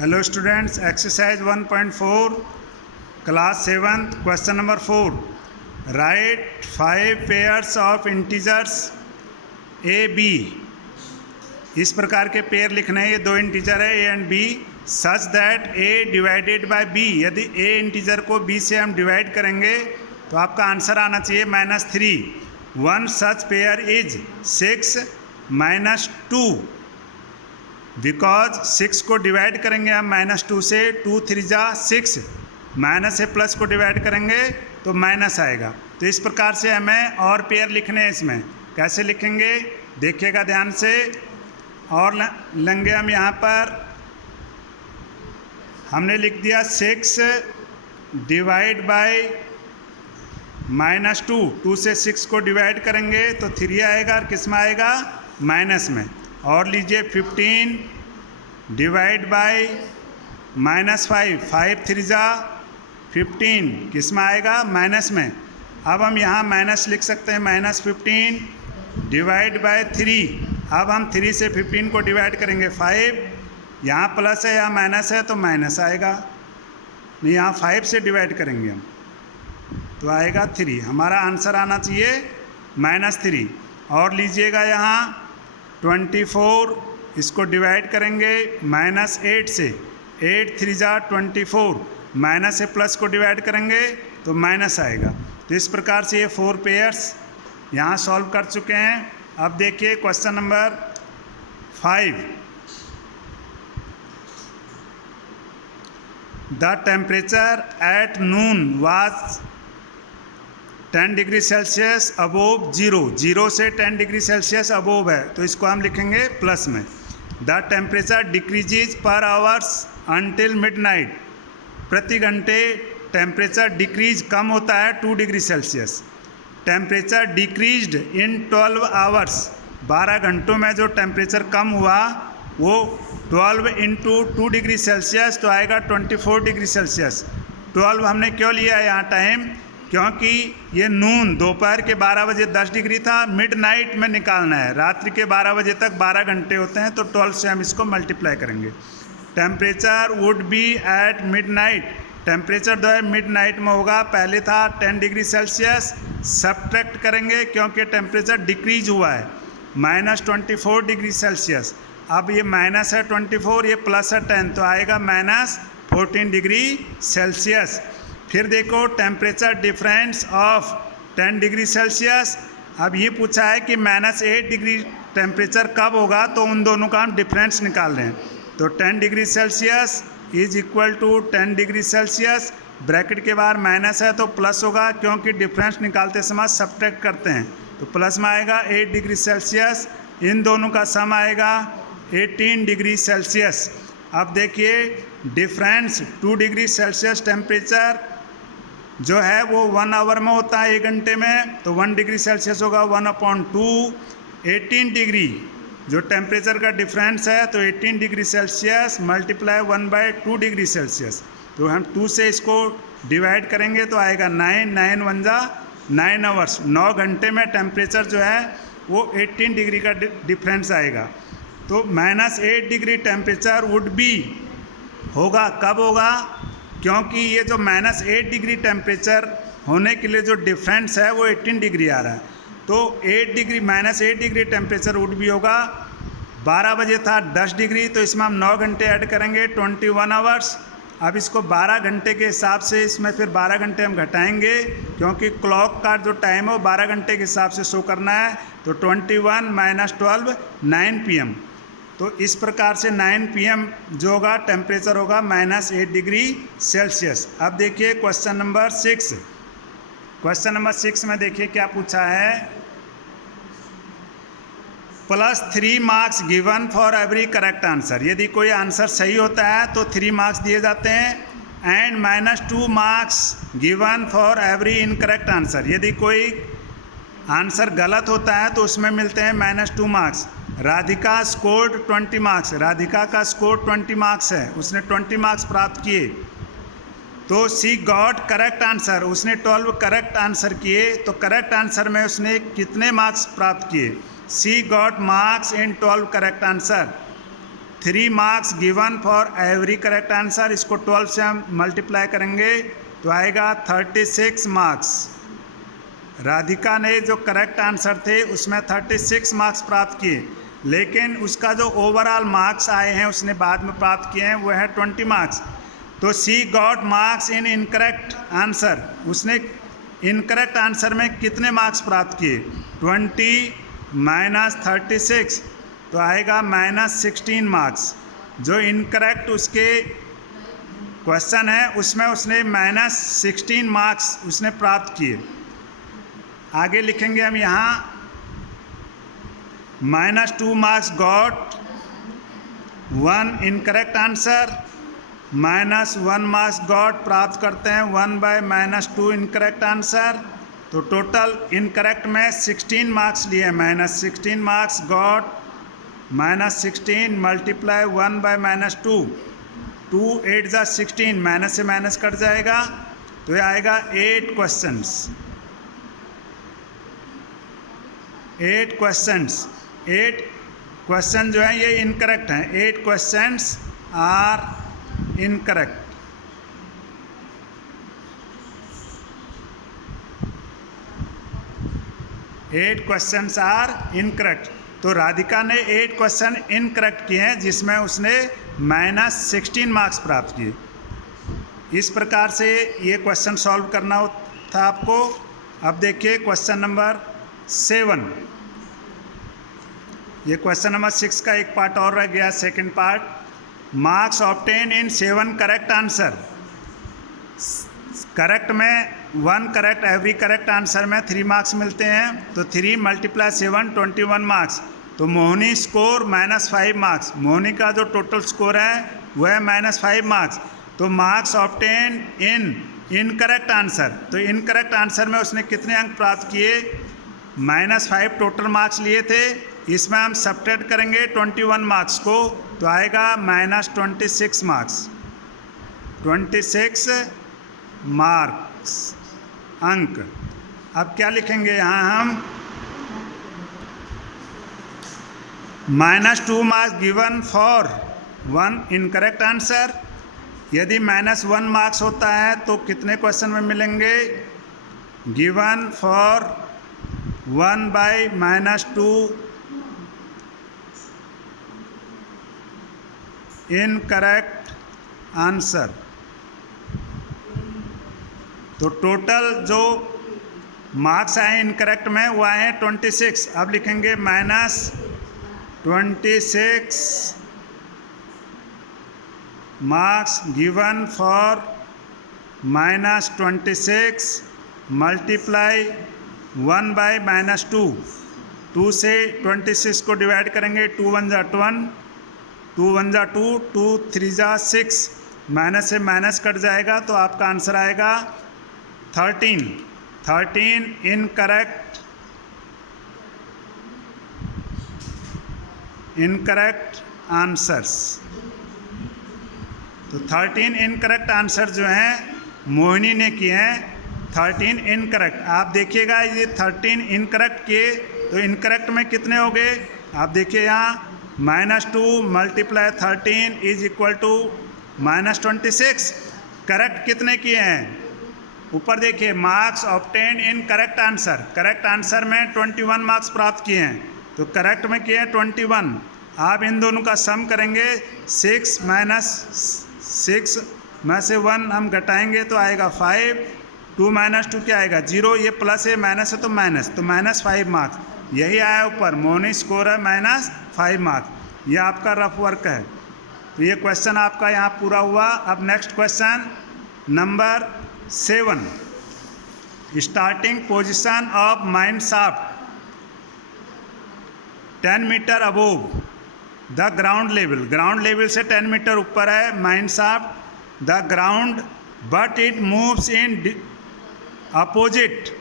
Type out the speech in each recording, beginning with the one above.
Hello students, exercise 1.4 class 7th question number 4. Write 5 pairs of integers a b. इस प्रकार के pair लिखने हैं। ये दो इंटीजर है a and b such that a divided by b। यदि a इंटीजर को b से हम डिवाइड करेंगे तो आपका आंसर आना चाहिए -3। One such pair is 6 - 2। Because 6 को डिवाइड करेंगे हम -2 से, 2 3 जा 6, माइनस से प्लस को डिवाइड करेंगे तो माइनस आएगा। तो इस प्रकार से हमें और पेयर लिखने हैं। इसमें कैसे लिखेंगे देखिएगा ध्यान से। और लेंगे हम यहाँ पर, हमने लिख दिया 6 डिवाइड बाय -2। 2 से 6 को डिवाइड करेंगे तो 3 आएगा और किस में आएगा, माइनस में। और लीजिए 15 डिवाइड बाय -5, 5 3 जा 15, किस में आएगा, माइनस में। अब हम यहाँ माइनस लिख सकते हैं, -15 डिवाइड बाय 3। अब हम 3 से 15 को डिवाइड करेंगे 5, यहाँ प्लस है या माइनस है तो माइनस आएगा, नहीं यहाँ 5 से डिवाइड करेंगे हम तो आएगा 3। हमारा आंसर आना चाहिए -3। और लीजिएगा यहाँ 24, इसको डिवाइड करेंगे -8 से, 8 3 जा 24, माइनस से प्लस को डिवाइड करेंगे तो माइनस आएगा। तो इस प्रकार से ये 4 पेयर्स यहाँ सॉल्व कर चुके हैं। अब देखिए question number 5। The temperature at noon was 10 degree Celsius above 0। 0 से 10 डिग्री सेल्सियस अबोव है तो इसको हम लिखेंगे प्लस में। द टेम्परेचर डिक्रीजेज पर आवर्स अंटिल मिडनाइट। प्रति घंटे टेम्परेचर डिक्रीज कम होता है 2 डिग्री सेल्सियस। टेम्परेचर डिक्रीज्ड इन 12 आवर्स। 12 घंटों में जो टेम्परेचर कम हुआ वो 12 × 2 डिग्री सेल्सियस तो आएगा 24 डिग्री सेल्सियस। 12 हमने क्यों लिया यहाँ टाइम, क्योंकि ये नून दोपहर के 12 बजे 10 डिग्री था, मिडनाइट में निकालना है। रात्रि के 12 बजे तक 12 घंटे होते हैं तो 12 से हम इसको मल्टीप्लाई करेंगे। Temperature would be at midnight. Temperature जो है मिडनाइट में होगा, पहले था 10 डिग्री सेल्सियस, सब्ट्रैक्ट करेंगे क्योंकि टेम्परेचर डिक्रीज हुआ है, -24 डिग्री सेल्सियस। अब ये माइनस है 24, ये प्लस है 10 तो आएगा -14 डिग्री सेल्सियस। फिर देखो temperature difference of 10 degree Celsius. अब ये पूछा है कि -8 डिग्री टेम्परेचर कब होगा, तो उन दोनों का हम डिफरेंस निकाल रहे हैं। तो 10 degree Celsius is equal to 10 degree Celsius, bracket के बाहर माइनस है तो प्लस होगा क्योंकि डिफरेंस निकालते समय सब्ट्रैक्ट करते हैं तो प्लस में आएगा 8 डिग्री सेल्सियस। इन दोनों का सम आएगा 18 डिग्री सेल्सियस। अब देखिए डिफरेंस 2 डिग्री सेल्सियस टेम्परेचर जो है वो 1 आवर में होता है, 1 घंटे में, तो 1 डिग्री सेल्सियस होगा 1/2। 18 डिग्री जो टेम्परेचर का डिफरेंस है तो 18 degree Celsius multiply 1/2 degree Celsius. तो हम 2 से इसको डिवाइड करेंगे तो आएगा 9, 9 1 जा 9 आवर्स। 9 घंटे में टेम्परेचर जो है वो 18 डिग्री का डिफरेंस आएगा। तो -8 डिग्री टेम्परेचर वुड बी होगा, कब होगा, क्योंकि ये जो -8 डिग्री टेम्परेचर होने के लिए जो डिफरेंस है वो 18 डिग्री आ रहा है। तो -8 डिग्री टेम्परेचर वुड भी होगा। 12 बजे था 10 डिग्री तो इसमें हम 9 घंटे ऐड करेंगे 21 आवर्स। अब इसको 12 घंटे के हिसाब से इसमें फिर 12 घंटे हम घटाएंगे क्योंकि क्लॉक का जो टाइम है वो 12 घंटे के हिसाब से शो करना है। तो 21 - 12 9 PM। तो इस प्रकार से 9 PM जो होगा टेम्परेचर होगा -8 डिग्री सेल्सियस। अब देखिए क्वेश्चन नंबर 6। क्वेश्चन नंबर 6 में देखिए क्या पूछा है। +3 marks given for every correct answer. यदि कोई आंसर सही होता है तो 3 मार्क्स दिए जाते हैं। And -2 marks given for every incorrect answer. यदि कोई आंसर गलत होता है तो उसमें मिलते हैं -2 marks. Radhika scored 20 marks. Radhika का स्कोर 20 मार्क्स है, उसने 20 मार्क्स प्राप्त किए। तो सी गॉट करेक्ट आंसर, उसने 12 करेक्ट आंसर किए। तो करेक्ट आंसर में उसने कितने मार्क्स प्राप्त किए, she got marks in 12 correct answer. 3 marks given for every correct answer, इसको 12 से हम मल्टीप्लाई करेंगे तो आएगा 36 मार्क्स। राधिका ने जो करेक्ट आंसर थे उसमें 36 मार्क्स प्राप्त किए, लेकिन उसका जो ओवरऑल मार्क्स आए हैं उसने बाद में प्राप्त किए हैं वो है 20 मार्क्स। तो she got marks in incorrect answer, उसने इनकरेक्ट आंसर में कितने मार्क्स प्राप्त किए? 20 माइनस 36 तो आएगा -16 मार्क्स। जो इनकरेक्ट उसके क्वेश्चन है उसमें उसने -16 मार्क्स उसने प्राप्त किए। आगे लिखेंगे हम यहाँ -2 marks got 1 incorrect answer, -1 marks got प्राप्त करते हैं 1/-2 इनकरेक्ट आंसर। तो टोटल इनकरेक्ट में 16 मार्क्स लिए, -16 मार्क्स गॉट -16 मल्टीप्लाई 1/-2, 2 8 जा 16, माइनस से माइनस कट जाएगा तो ये आएगा 8 क्वेश्चंस। 8 क्वेश्चन जो है ये इनकरेक्ट हैं। 8 questions are incorrect. Eight questions are incorrect. तो राधिका ने 8 क्वेश्चन इनकरेक्ट किए हैं जिसमें उसने -16 मार्क्स प्राप्त किए। इस प्रकार से ये क्वेश्चन सॉल्व करना था आपको। अब देखिए क्वेश्चन नंबर 7। ये क्वेश्चन नंबर 6 का एक पार्ट और रह गया, सेकंड पार्ट। मार्क्स ऑब्टेन इन 7 करेक्ट आंसर। करेक्ट में 1 करेक्ट, एवरी करेक्ट आंसर में 3 मार्क्स मिलते हैं। तो 3 × 7 21 मार्क्स। तो मोहिनी स्कोर -5 मार्क्स। मोहिनी का जो टोटल स्कोर है वह है -5 मार्क्स। तो मार्क्स ऑब्टेन इन इनकरेक्ट आंसर, तो इनकरेक्ट आंसर में उसने कितने अंक प्राप्त किए? -5 टोटल मार्क्स लिए थे, इसमें हम सब्ट्रैक्ट करेंगे 21 मार्क्स को तो आएगा -26 मार्क्स। 26 मार्क्स अंक। अब क्या लिखेंगे यहाँ हम? -2 marks given for 1 incorrect answer. यदि -1 मार्क्स होता है तो कितने क्वेश्चन में मिलेंगे? Given for 1/-2 incorrect answer. तो टोटल जो मार्क्स आए इनकरेक्ट में वो आए हैं 26। अब लिखेंगे -26 मार्क्स गिवन फॉर -26 मल्टीप्लाई 1/-2। 2 से 26 को डिवाइड करेंगे, 2 1 जा 1, 2 1 जा 2, 2 3 जा 6, माइनस से माइनस कट जाएगा तो आपका आंसर आएगा 13 इनकरेक्ट आंसर्स। तो 13 इनकरेक्ट आंसर जो हैं मोहिनी ने किए हैं, 13 इनकरेक्ट। आप देखिएगा ये 13 इनकरेक्ट किए तो इनकरेक्ट में कितने हो गए? आप देखिए यहाँ -2 multiply 13 is equal to -26। Correct कितने किए हैं? ऊपर देखिए marks obtain in correct answer. Correct answer में 21 मार्क्स प्राप्त किए हैं तो करेक्ट में किए हैं 21। आप इन दोनों का सम करेंगे, 6 - 6 में से 1 हम घटाएंगे तो आएगा 5, 2 - 2 क्या आएगा? 0। ये प्लस है माइनस है तो माइनस, तो -5 मार्क्स यही आया ऊपर। मोहिनी स्कोर है -5 मार्क्स। ये आपका रफ वर्क है। तो ये क्वेश्चन आपका यहाँ पूरा हुआ। अब next question number 7। Starting position of mine shaft 10 metre above the ground level. Ground level से 10 मीटर ऊपर है mine shaft the ground, but it moves in opposite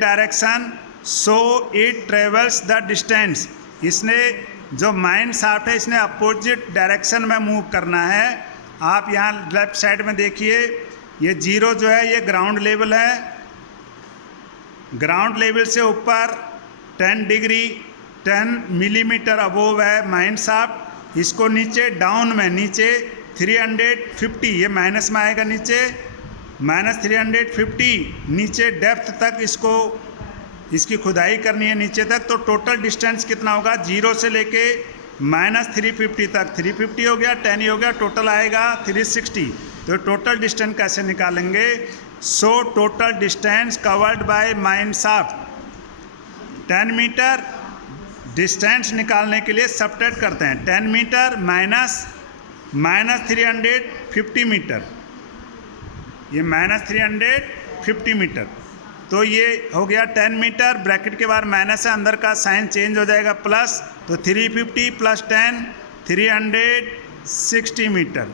direction, so it travels the distance. इसने जो mine shaft है इसने opposite direction में move करना है। आप यहाँ लेफ्ट साइड में देखिए, ये 0 जो है ये ग्राउंड लेवल है। ग्राउंड लेवल से ऊपर 10 मिलीमीटर अबोव है माइन शाफ्ट। इसको नीचे डाउन में नीचे 350, ये माइनस में आएगा नीचे -350 नीचे डेप्थ तक इसको इसकी खुदाई करनी है नीचे तक। तो टोटल डिस्टेंस कितना होगा 0 से लेके -350 तक, 350 हो गया 10 हो गया, टोटल आएगा 360। तो टोटल डिस्टेंस कैसे निकालेंगे? So total distance covered by mine shaft 10 metre. Distance निकालने के लिए सब्ट्रैक्ट करते हैं 10 मीटर माइनस -350 मीटर, ये -350 मीटर। तो ये हो गया 10 मीटर, ब्रैकेट के बाद माइनस है, अंदर का साइन चेंज हो जाएगा प्लस, तो 350 + 10 360 मीटर।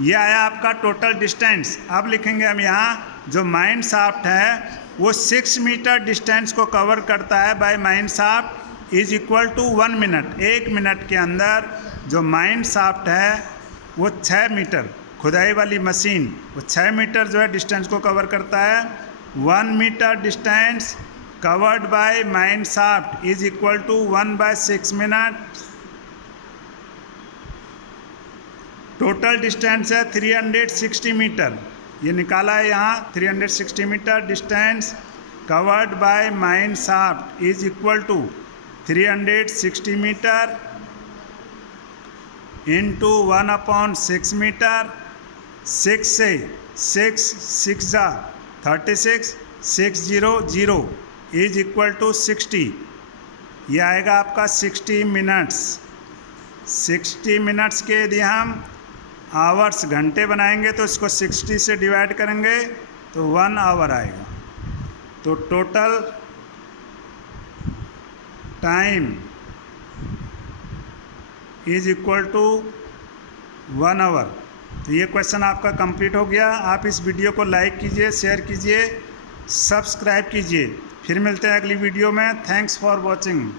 ये आया आपका टोटल डिस्टेंस। अब लिखेंगे हम यहाँ जो माइन शाफ्ट है वो 6 मीटर डिस्टेंस को कवर करता है by mine shaft is equal to 1 minute. 1 minute के अंदर जो माइन शाफ्ट है वो 6 मीटर, खुदाई वाली मशीन वो 6 मीटर जो है डिस्टेंस को कवर करता है। 1 metre distance covered by mine shaft is equal to 1/6 minute. Total distance है 360 मीटर, ये निकाला है यहाँ 360 metre. Distance covered by mine shaft is equal to 360 metre into 1/6 metre. 6 से 6 जा 36, 600 इज इक्वल टू 60। ये आएगा आपका 60 मिनट्स। 60 मिनट्स के यदि हम आवर्स घंटे बनाएंगे तो इसको 60 से डिवाइड करेंगे तो 1 आवर आएगा। तो total time is equal to 1 hour. तो ये क्वेश्चन आपका कंप्लीट हो गया। आप इस वीडियो को लाइक कीजिए, शेयर कीजिए, सब्सक्राइब कीजिए। फिर मिलते हैं अगली वीडियो में। Thanks for watching.